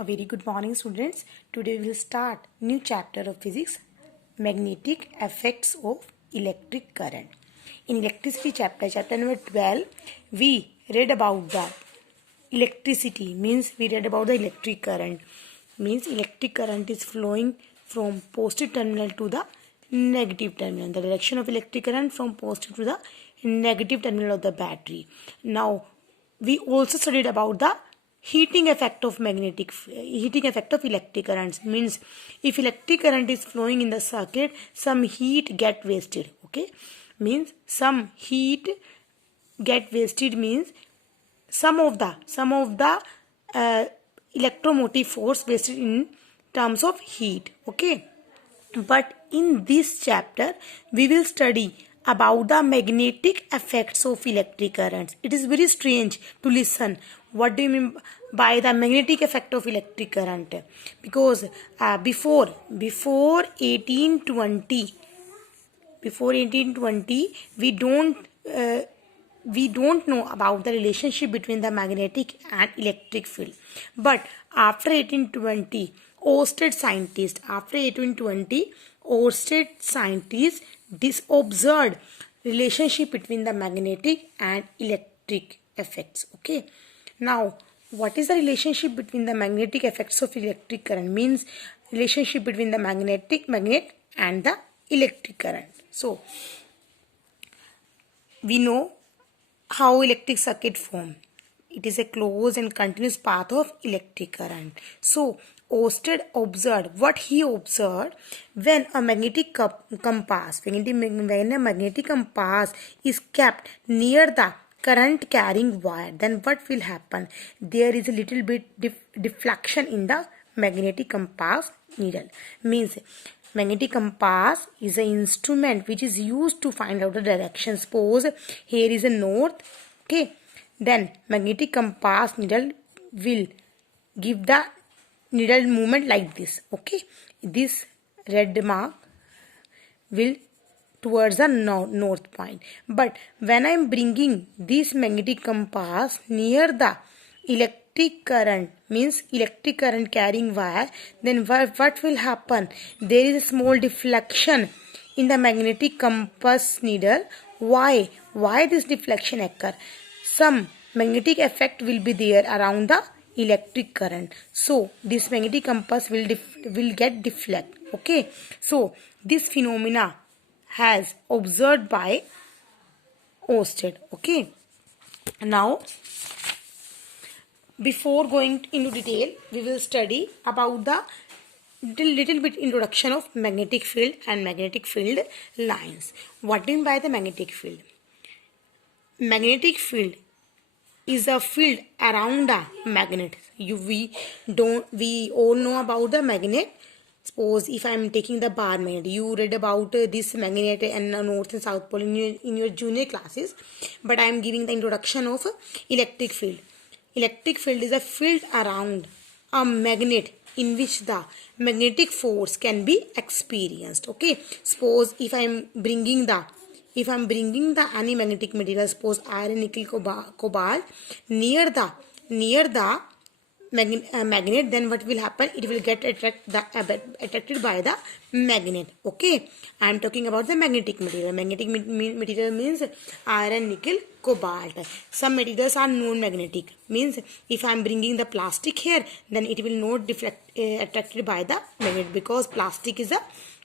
A very good morning, students. Today we will start new chapter of physics, magnetic effects of electric current. In electricity chapter number 12, we read about the electricity, means we read about the electric current. Means electric current is flowing from positive terminal to the negative terminal. The direction of electric current from positive to the negative terminal of the battery. Now we also studied about the heating effect of electric currents. Means if electric current is flowing in the circuit, some heat get wasted. Okay, means some heat get wasted means some of the electromotive force wasted in terms of heat. Okay, but in this chapter we will study about the magnetic effects of electric currents. It is very strange to listen what do you mean by the magnetic effect of electric current, because before 1820 we don't know about the relationship between the magnetic and electric field. But after 1820 Oersted scientists disobserved relationship between the magnetic and electric effects. Okay, now what is the relationship between the magnetic effects of electric current? Means relationship between the magnet and the electric current. So we know how electric circuit form. It is a closed and continuous path of electric current. So Oersted observed what he observed: when a magnetic compass is kept near the current carrying wire, then what will happen? There is a little bit deflection in the magnetic compass needle. Means magnetic compass is an instrument which is used to find out the direction. Suppose here is a north. Okay, then magnetic compass needle will give the needle movement like this. Okay, this red mark will towards the north point. But when I am bringing this magnetic compass near the electric current, means electric current carrying wire, then what will happen? There is a small deflection in the magnetic compass needle. Why this deflection occur? Some magnetic effect will be there around the electric current, so this magnetic compass will get deflect. Okay, so this phenomena has observed by Oersted. Okay, now before going into detail, we will study about the little bit introduction of magnetic field and magnetic field lines. What do you mean by the magnetic field? Magnetic field is a field around a magnet. We all know about the magnet. Suppose if I am taking the bar magnet, you read about this magnet and north and south pole in your junior classes, but I am giving the introduction of electric field. Electric field is a field around a magnet in which the magnetic force can be experienced. Okay, suppose if I am bringing the any magnetic material, suppose iron, nickel, cobalt near the magnet, then what will happen? It will get attracted by the magnet. Okay, I am talking about the magnetic material. Magnetic material means iron, nickel, cobalt. Some materials are non-magnetic. Means if I am bringing the plastic here, then it will not attracted by the magnet, because plastic is a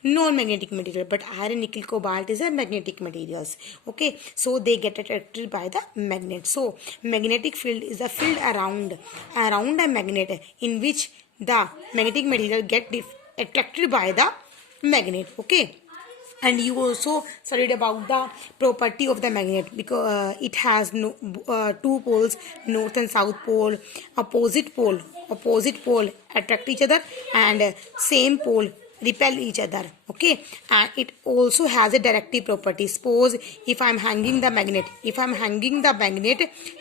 non-magnetic material, but iron, nickel, cobalt is a magnetic materials. Okay, so they get attracted by the magnet. So magnetic field is a field around a magnet in which the magnetic material get attracted by the magnet. Okay, and you also studied about the property of the magnet, because it has two poles, north and south pole. Opposite pole attract each other, and same pole repel each other. Okay, and it also has a directive property. Suppose if I am hanging the magnet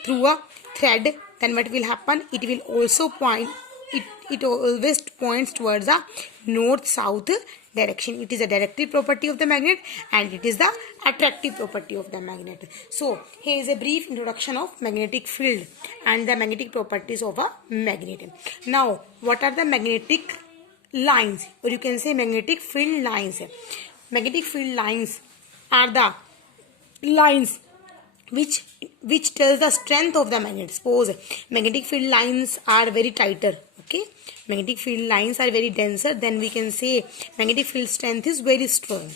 through a thread, then what will happen? It will also point it always points towards the north south direction. It is a directive property of the magnet and it is the attractive property of the magnet. So here is a brief introduction of magnetic field and the magnetic properties of a magnet. Now what are the magnetic lines, or you can say magnetic field lines? Magnetic field lines are the lines which tells the strength of the magnet. Suppose magnetic field lines are very tighter, okay, magnetic field lines are very denser, then we can say magnetic field strength is very strong.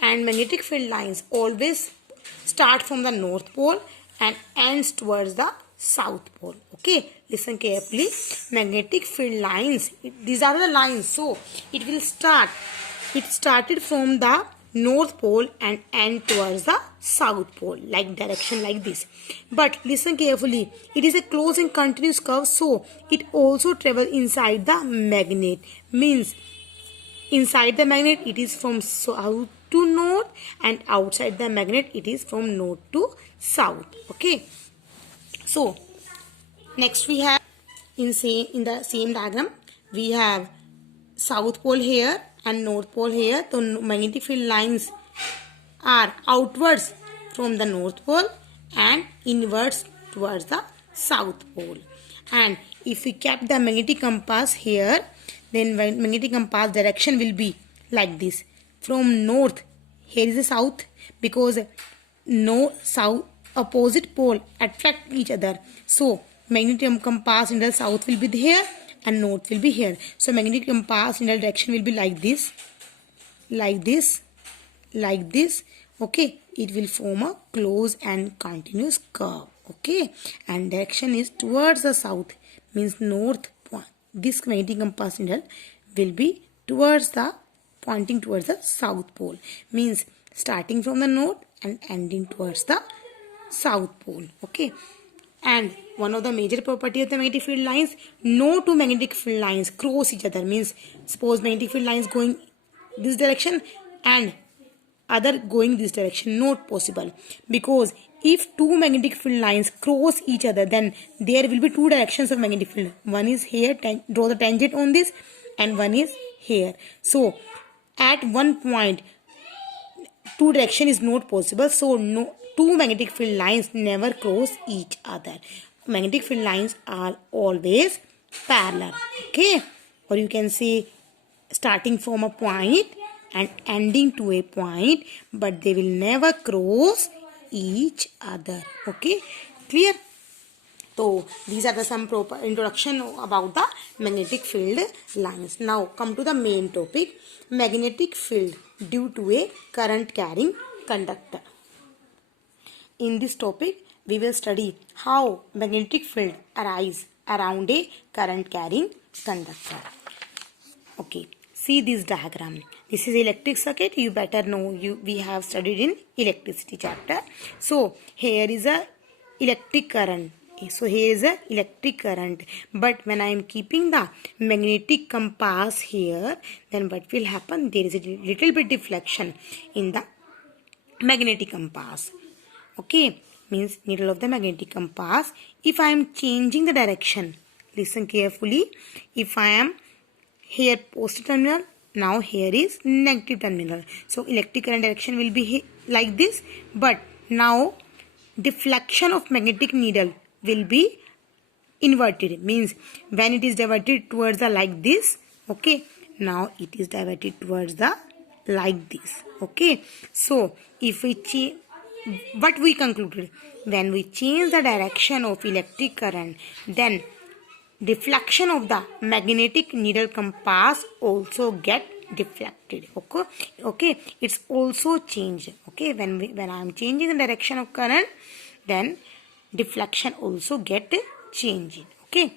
And magnetic field lines always start from the north pole and ends towards the south pole. Okay, listen carefully. Magnetic field lines, these are the lines, so it started from the north pole and end towards the south pole, like direction like this. But listen carefully, it is a closed and continuous curve, so it also travels inside the magnet. Means inside the magnet it is from south to north, and outside the magnet it is from north to south. Okay, so next we have in the same diagram we have south pole here and north pole here. So magnetic field lines are outwards from the north pole and inwards towards the south pole. And if we kept the magnetic compass here, then magnetic compass direction will be like this. From north, here is the south, because no south opposite pole attract each other. So magnetic compass in the south will be here and north will be here. So magnetic compass in the direction will be like this, like this, like this. Okay, it will form a closed and continuous curve. Okay, and direction is towards the south, means north point. This magnetic compass needle will be towards the pointing towards the south pole, means starting from the north and ending towards the south pole. Okay, and one of the major property of the magnetic field lines, no two magnetic field lines cross each other. Means suppose magnetic field lines going this direction and other going this direction, not possible, because if two magnetic field lines cross each other, then there will be two directions of magnetic field. One is here, draw the tangent on this, and one is here. So at one point two direction is not possible, so no two magnetic field lines never cross each other. Magnetic field lines are always parallel. Okay, or you can say starting from a point and ending to a point, but they will never cross each other. Okay, clear? So these are the some proper introduction about the magnetic field lines. Now come to the main topic, magnetic field due to a current carrying conductor. In this topic we will study how magnetic field arise around a current carrying conductor. Okay, see this diagram. This is electric circuit. You better know, we have studied in electricity chapter. So here is a electric current. So here is a electric current, but when I am keeping the magnetic compass here, then what will happen? There is a little bit deflection in the magnetic compass. Okay, means needle of the magnetic compass. If I am changing the direction, listen carefully. If I am here positive terminal, now here is negative terminal. So electric current direction will be like this, but now deflection of magnetic needle will be inverted. Means when it is diverted towards the like this, okay, now it is diverted towards the like this. Okay, so if we change, what we concluded, when we change the direction of electric current, then deflection of the magnetic needle compass also get deflected. Okay, it's also changed. Okay, when I am changing the direction of current, then deflection also get changed. Okay,